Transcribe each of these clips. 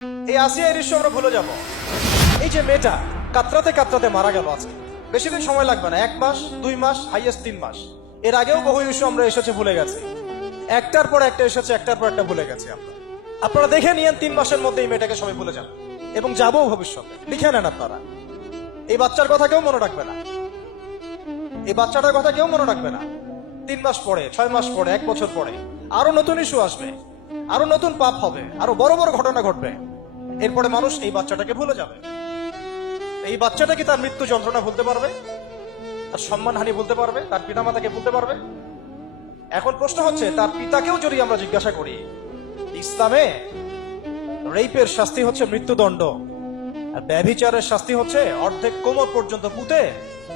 এই আসিয়া এই দৃশ্য আমরা ভুলে যাব। এই যে মেয়েটা কাতরাতে কাতরাতে মারা গেল আজকে, বেশি দিন সময় লাগবে না, 1 মাস 2 মাস হাইয়েস্ট 3 মাস। এর আগেও বহু ইস্যু আমরা এসেছে ভুলে গেছি, একটার পর একটা এসেছে, একটার পর একটা ভুলে গেছি আমরা। আপনারা দেখে নিয়েন 3 মাসের মধ্যে এই মেয়েটাকে সবাই ভুলে যান এবং যাবো ভবিষ্যতে। লিখে নেন আপনারা, এই বাচ্চার কথা কেউ মনে রাখবে না, এই বাচ্চাটার কথা কেউ মনে রাখবে না। 3 মাস পরে, 6 মাস পরে, 1 বছর পরে আরো নতুন ইস্যু আসবে, আরো নতুন পাপ হবে, আরো বড় বড় ঘটনা ঘটবে। এরপরে মানুষ এই বাচ্চাটাকে ভুলে যাবে। এই বাচ্চাটা কি তার মৃত্যু যন্ত্রণা ভুলতে পারবে? তার সম্মানহানি ভুলতে পারবে? তার পিতামাতাকে ভুলতে পারবে? এখন প্রশ্ন হচ্ছে, তার পিতাকেও যদি আমরা জিজ্ঞাসা করি, ইসলামে রেপের শাস্তি হচ্ছে মৃত্যুদণ্ড, আর ব্যভিচারের শাস্তি হচ্ছে অর্ধেক কোমর পর্যন্ত পুঁতে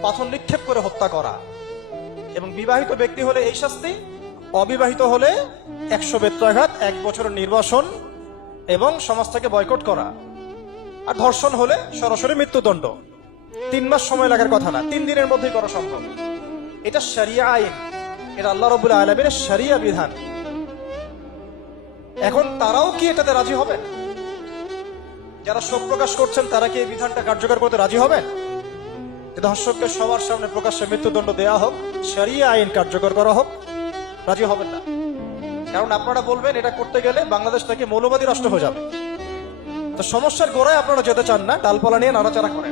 পাথর নিক্ষেপ করে হত্যা করা। এবং বিবাহিত ব্যক্তি হলে এই শাস্তি, অবিবাহিত হলে 100 বেত্রাঘাত, 1 বছরের নির্বাসন এবং সমাজ থেকে বয়কট করা, আর ধর্ষণ হলে সরাসরি মৃত্যুদণ্ড। 3 মাস সময় লাগার কথা না, 3 দিনের মধ্যেই করা সম্ভব। এটা শরিয়া আইন, এটা আল্লাহ রাব্বুল আলামিনের শরিয়া বিধান। এখন তারাও কি এটাতে রাজি হবে? যারা শোক প্রকাশ করছেন তারা কি এই বিধানটা কার্যকর করতে রাজি হবেন? ধর্ষককে সবার সামনে প্রকাশ্যে মৃত্যুদণ্ড দেওয়া হোক, শরিয়া আইন কার্যকর করা হোক, রাজি হবেন না। কারণ আপনারা বলবেন এটা করতে গেলে বাংলাদেশ থেকে মৌলবাদী রাষ্ট্র হয়ে যাবে। তো সমস্যার গোড়ায় আপনারা যেতে চান না, ডালপালা নিয়ে নাড়াচাড়া করেন।